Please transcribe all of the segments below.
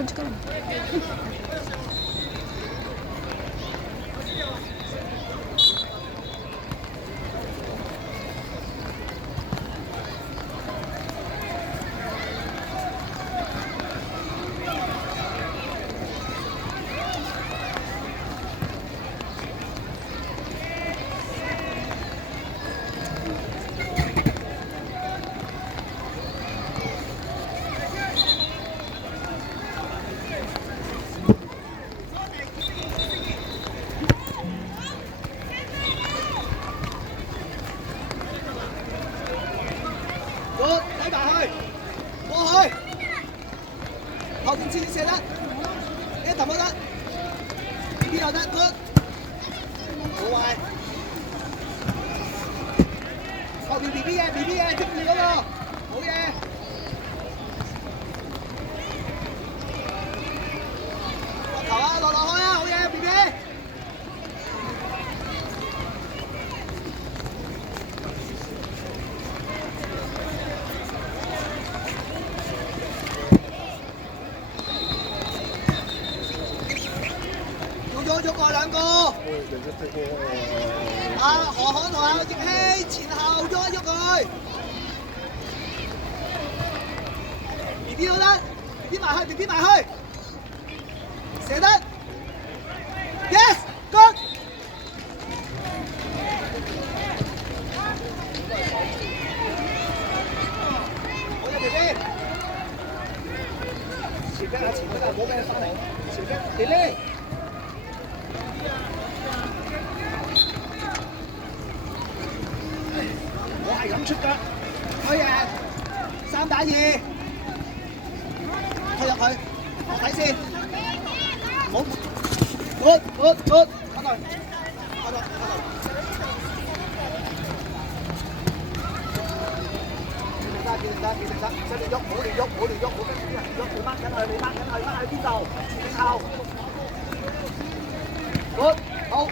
솔직하게.後邊前射得，一揼都得，邊又得，good，好壞。後邊 BB 嘅 BB 嘅，捉住嗰個，好嘢。落球啊，落開啊，好嘢 BB。咗過兩個。啊，何漢同阿葉希前後喐一喐佢。BB 都得 ，BB 埋去 ，BB 埋去，射得 ，yes good。好嘅 BB， 前邊啊前邊啊，唔好俾佢翻嚟，前邊 BB。係咁出㗎，推嘅3打2，推入去，落底線，好 ，good， 翻來，記定得，唔使亂喐，唔好亂喐，唔好跟住啲人亂喐，你掹緊佢，掹喺邊度？前後 ，good， 好，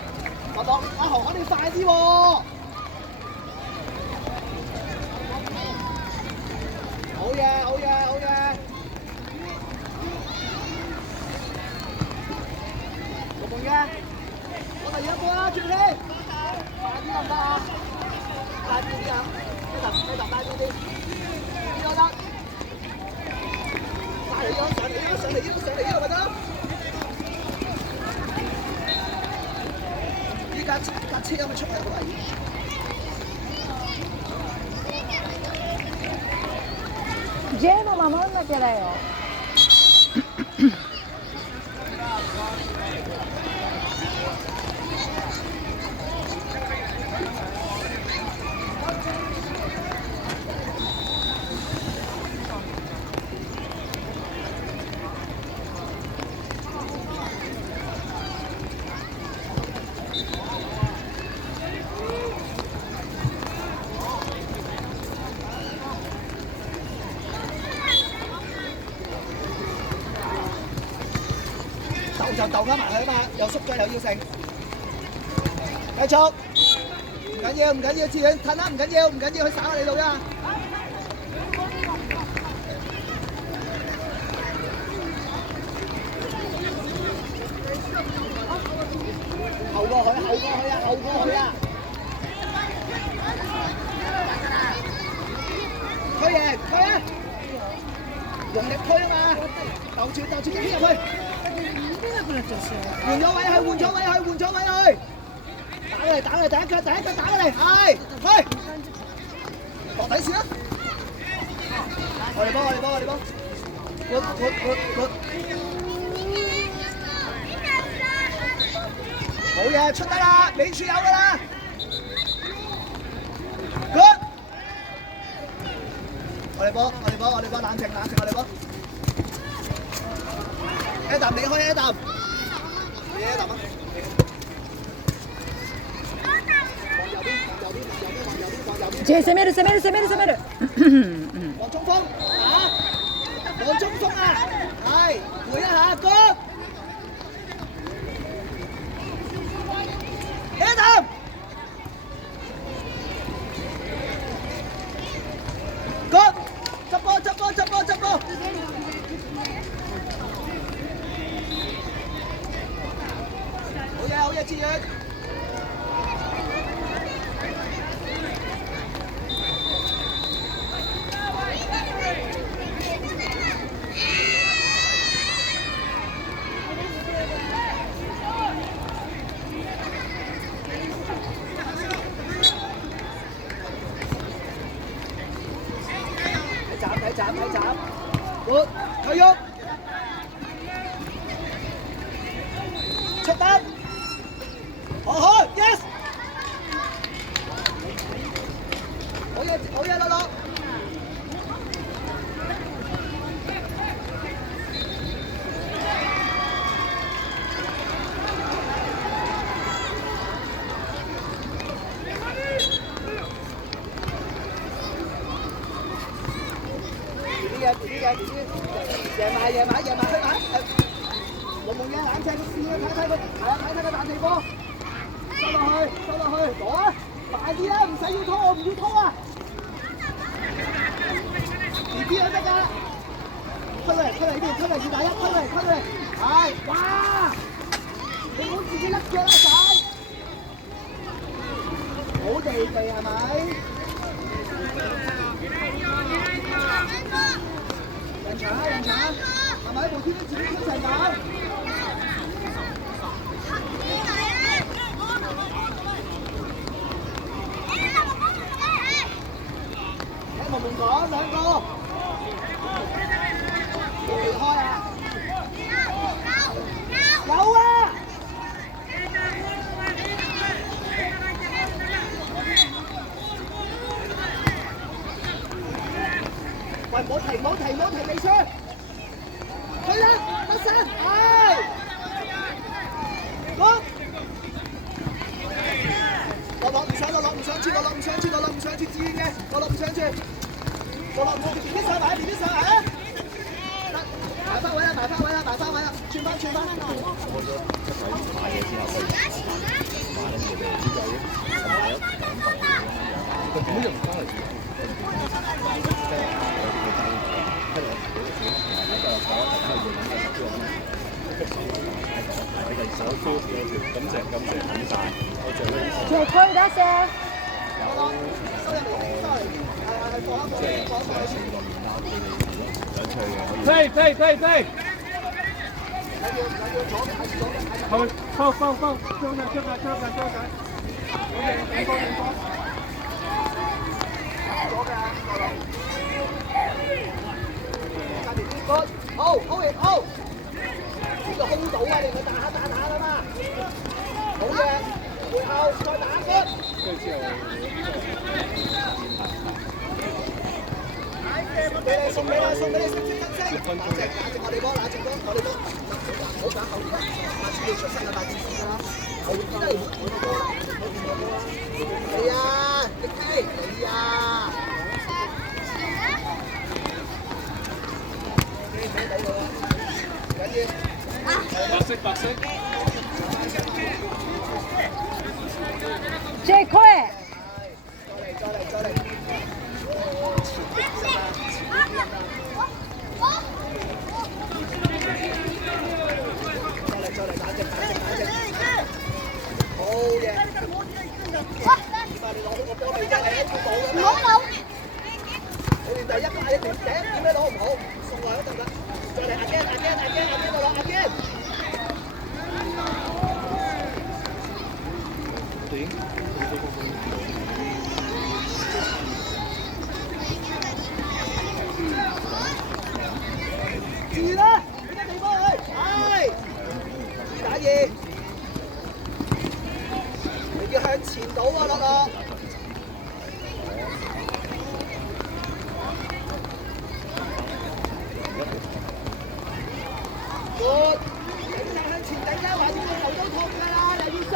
落，阿豪肯定快啲喎。好嘢，好嘢，好嘢！六門嘅，我第二波啦，轉先，快啲得唔得啊？快啲啲啊！呢度快啲啲，呢度得，快嚟咗，上嚟呢度咪得咯！依家車咁樣出係好危險。Lleno, mamá, no creo. 就鬥翻埋佢啊嘛，又縮咗又要成，繼續，唔緊要，志遠褪啦，唔緊要，佢散喺你度啫。後過去啊！推啊！用力推啊嘛，鬥住一邊入去。換咗位去，打佢，第一腳打佢嚟，係，去，落底線啦，我哋幫，good， 好嘢，出得啦，尾處有㗎啦 ，good， 我哋幫，冷靜，我哋幫。Adam 你開 Adam， 你 Adam 啊！Che, se mete. 黃中鋒啊，係回一下哥 ，Adam， 哥，執波。嘅志遠。睇斬，活佢喐，出單，好 ，yes， 好嘢，樂樂。夜晚去買，有冇嘢冷靜試睇睇個大地波，收落去，攞啊！快啲啦，唔使要拖，我唔要拖啊 ！BB 都得㗎，推嚟呢邊，推嚟2打1，推嚟，係，哇！你唔好自己甩腳啦，仔，好地係咪？人搶，係咪部 TV 自己出齊買？聽蒙講兩個，冇離開啊！有啊！喂，冇停，未出。去啦，得身，係，落，樂唔上住，志願嘅，樂唔上住，別啲上嚟啊！得，埋翻位啦，轉翻。買嘢之後去買咗嘢之後咧，佢點就唔翻嚟住？再推得先。飛！去，放，張緊。好，呢個空到啊！你咪打下啦嘛，好嘅，背後再打一送俾你，識唔識得先？冷靜我哋波，唔好打後邊啦，下次你出身就大件事啦，後邊真係我個波啦，係啊，你睇，係啊。白色。最快。再嚟。冷靜。好嘢。你攞到個波未啫？你冇嘅咩？冇。你連第一點都攞唔好，送落去得唔得？再嚟阿堅到啦，阿堅。住啦，俾啲地方佢，係2打2，你要向前倒啊，樂樂。good，頂曬向前頂啦，橫掂個頭都痛㗎啦，又要縮。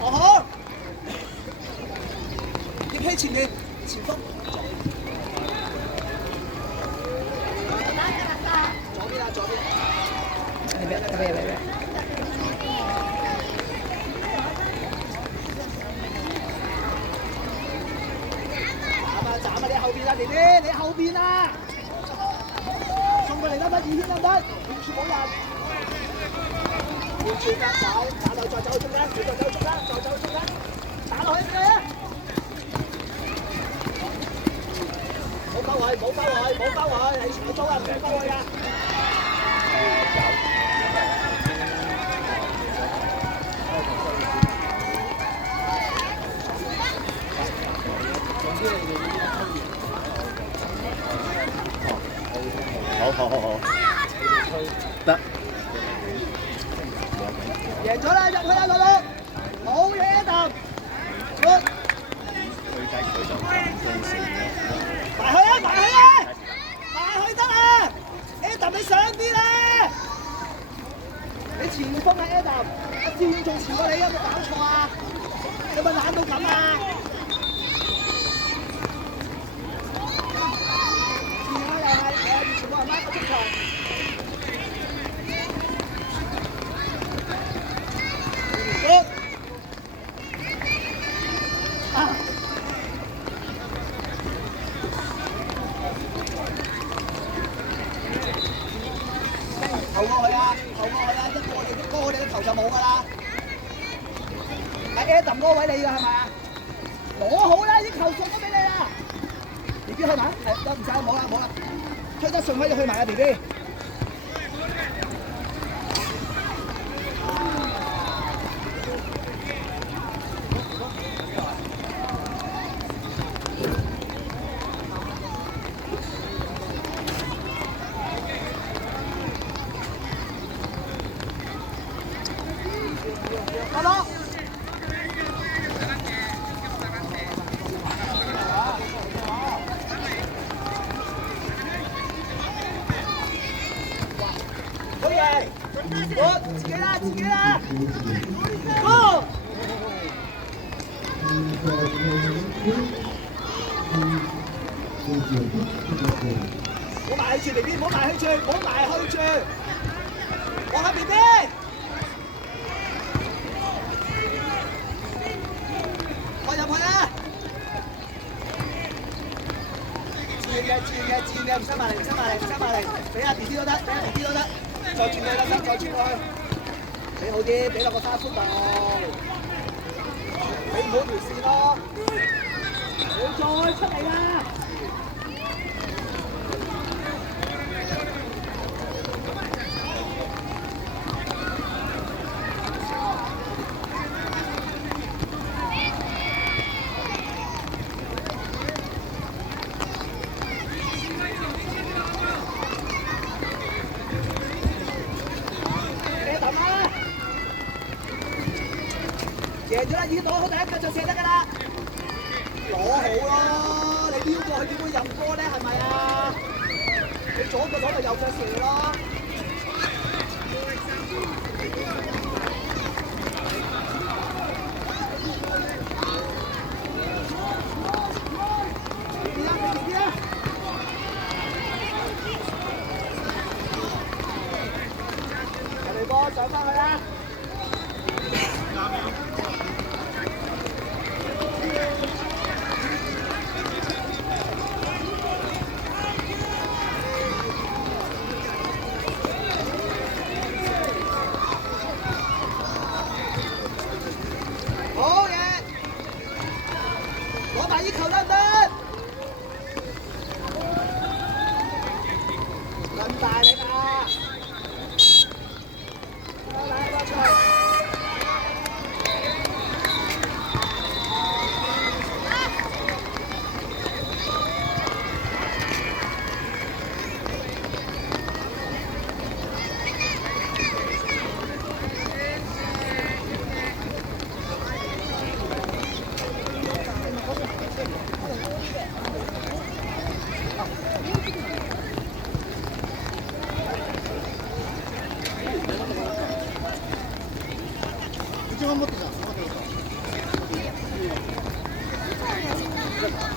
好，貼喺前面，前鋒。左邊。別。啊，B B，你後邊啊！送過嚟得唔得？2圈得唔得？完全冇人。完全得手，打到再走中間，再走中間，再走中間，打落去俾你啊！冇包位，冇包位，冇包位，你踩到啊，唔包位啊！好，得。贏咗啦，入去啦，六，好嘢，Adam，good，埋去啊，埋去啊，埋去得啦，Adam 你上啲啦，你前鋒啊，Adam，我照樣做前過你，有冇搞錯啊？有冇懶到咁啊？又係完全冇人拉過足球。Good。投過去啊！投過去啊！一個我哋嘅球就冇㗎啦。係 Adam 嗰個位你㗎係咪啊？攞好啦！啲球送咗俾你啦。B B 去埋，係得唔使冇啦冇啦。推得順可以去埋啊 B B。好咯。好嘢！我自己啦，自己啦。Go！唔好埋去住 ，B B， 唔好埋去住，唔好埋去住。望下 B B。我入去啦！自願嘅，唔使埋嚟，唔使埋嚟，唔使埋嚟，俾阿 B B 都得，俾阿 B B 都得，再轉佢啦，再轉佢，俾好啲，俾落個沙寬度，俾唔好條線咯，冇再出嚟啦！贏咗啦，已經攞好第一腳就射得㗎啦，攞好咯！你撩過去點會入波咧？係咪啊？你左腳攞咪右腳射咯！人哋波上翻去啦！好嘢！攞埋呢球得唔得？咁大力啊！來過去。一番持ってた。